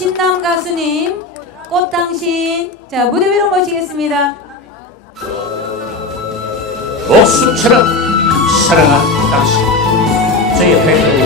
신남 가수님 꽃당신. 자 무대 위로 모시겠습니다. 목숨처럼 사랑한 당신. 저의 팬들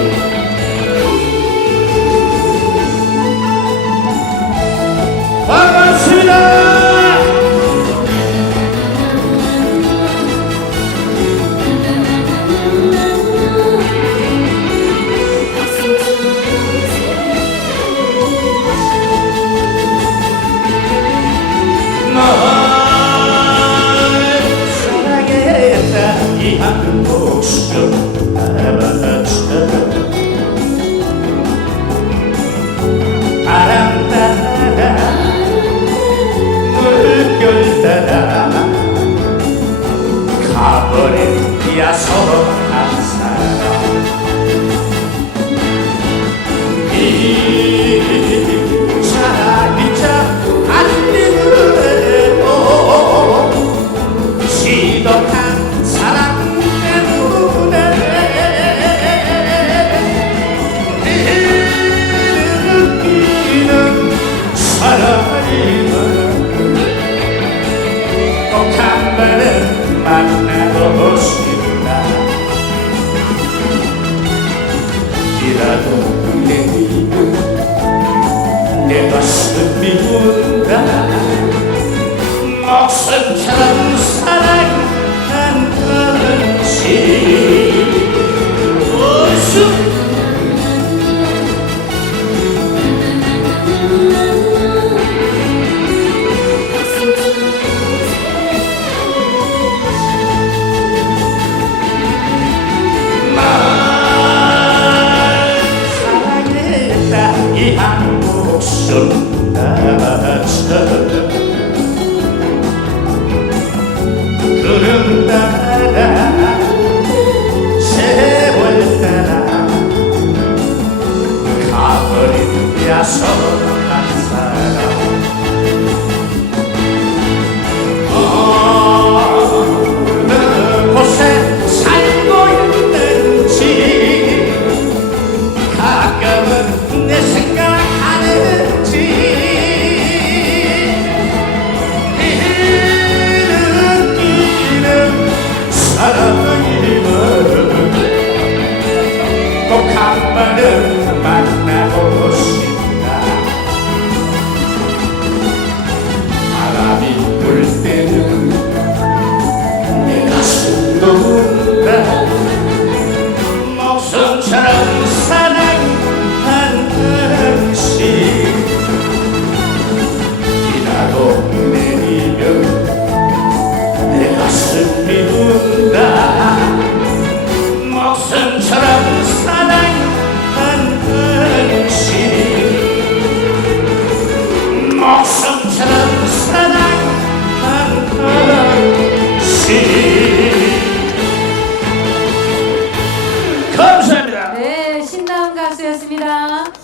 amore, via solo 내일은 내 가슴이 운다. 목숨처럼